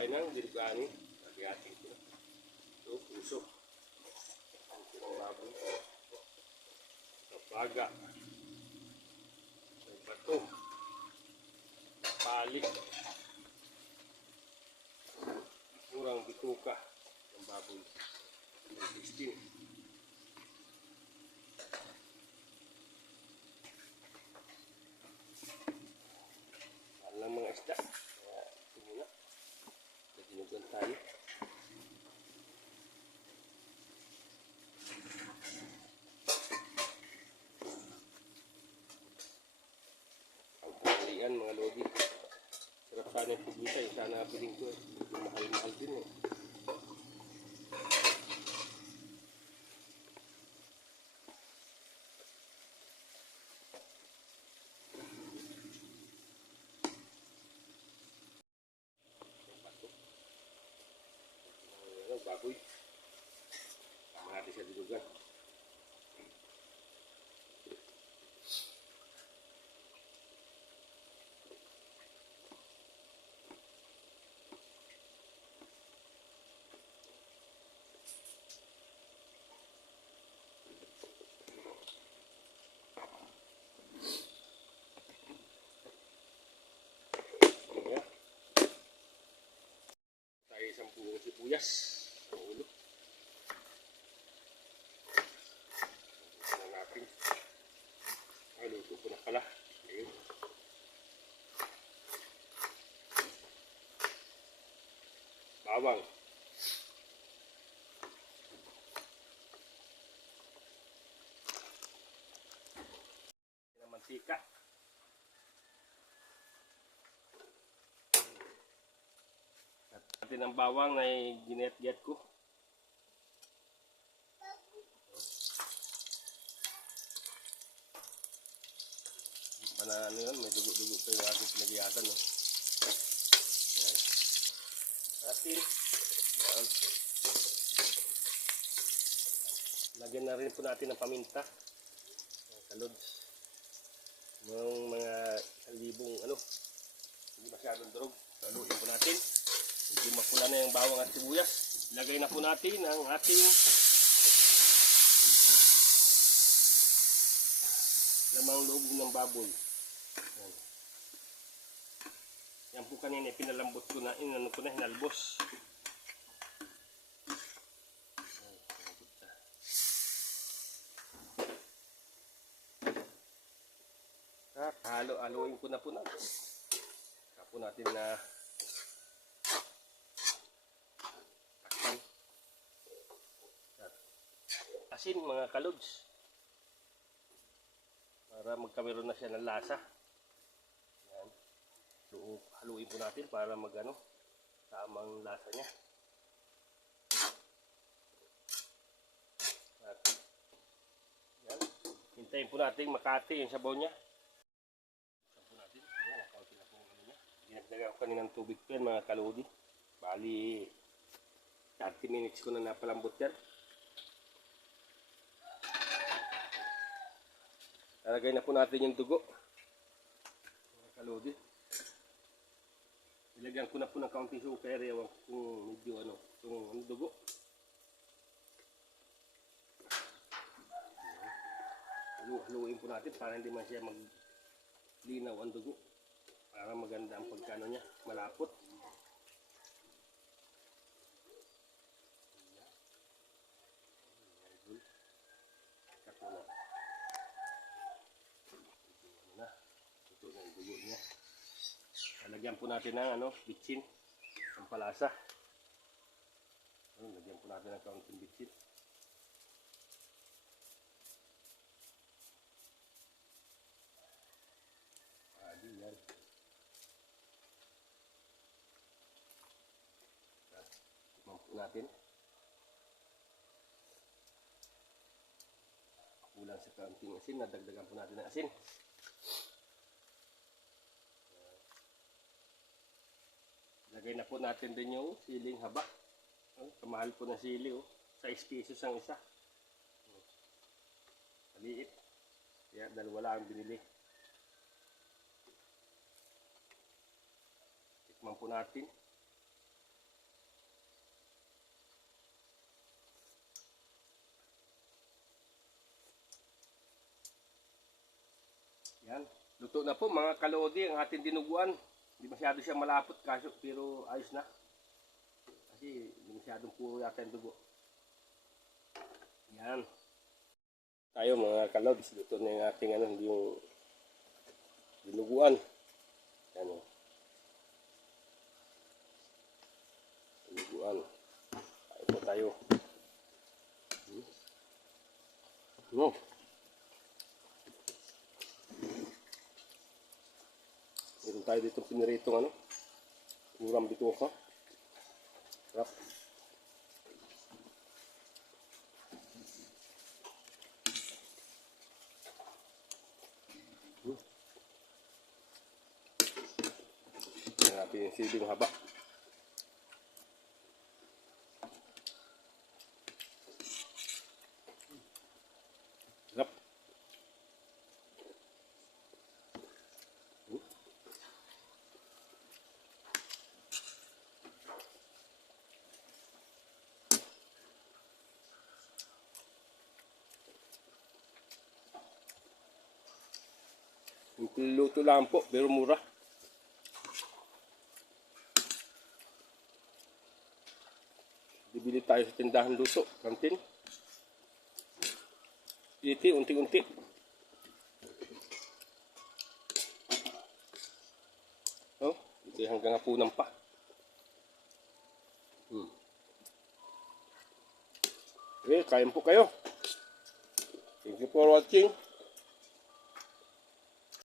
tayo ng dirigani. Lagyatin ko. Ito, puso. Ito, baboy. Kapaga. Bato. Palik. Murang bituka ng baboy. 16. Alam mga isda. Kaya ito muna. Naginugan tayo. Ang pangalian mga lodi. Sarap sana yung pugita. Yung sana piling ko. Mahal-mahal din eh. Baboy. Tama natin sa dilugan. Ayan. Tayo isang buong sibuyas. Ulo. Tignan natin. Ay, luto ko na pala. Ayun. Bawang. Mantika. At natin ang bawang na ginet-get ko. Para ano yun, may dugo-dugo pa yung aking pinaghihatan, no? Ayan. Atin. Ayan. Lagyan na rin po natin ng paminta. Kalods. Yung mga libong ano, hindi masyadong durog. Haluin po natin. Hindi mapula na yung bawang at sibuyas. Ilagay na po natin ang ating lamang loob ng baboy. Yan po kanina pinalambot ko na, hinalbos. At halo-haloin ko na po natin. Saka po natin na takpan. Asin mga kalods. Para magkameron na siya ng lasa. Yan. So, haluin po natin para magano tamang lasa niya. At yan. Hintayin po natin makati yung sabaw niya. Hintayin po natin. Ayan, nakauti na po yung ano niya. Ginagdagan ko kaninang tubig po yan mga kalodi. Bali 30 minutes ko na napalambot yan. Lalagay na po natin yung dugo. Mga kalodi. Ilagyan ko na po ng kaunting suker. Ewan kung medyo ano, yung dugo. Haluin po natin para hindi man siya maglinaw ang dugo. Para maganda ang pagkano niya. Malapot. Lagyan po natin ng ano, bitsin, ang palasa. Lagyan po natin ng kaunting bitsin. Yan. Tikman po natin. Kulang sa kaunting asin, nadagdagan po natin ng asin. Lagay na po natin din yung siling haba. Kamahal po na sili, 6 pesos ang isa. Maliit. Kaya dalawa lang binili. Tikman po natin. Yan. Luto na po mga kalodi ang ating dinuguan. Hindi masyado siya malapot kaso pero ayos na. Kasi hindi masyadong puro yata yung dugo. Yan. Tayo mga kalods, luto na yung ating yung dinuguan. Yan o. Dinuguan. Tayo po tayo. No. Meron tayo dito piniritong murang bituka. Sarap. Yan natin yung siling haba. Sarap. Luto lang po, pero mura. Bibili tayo sa tindahan luto, kantin. Iti, unti-unti. Oh, iti hanggang hapunan pa. Okay, kain po kayo. Thank you for watching.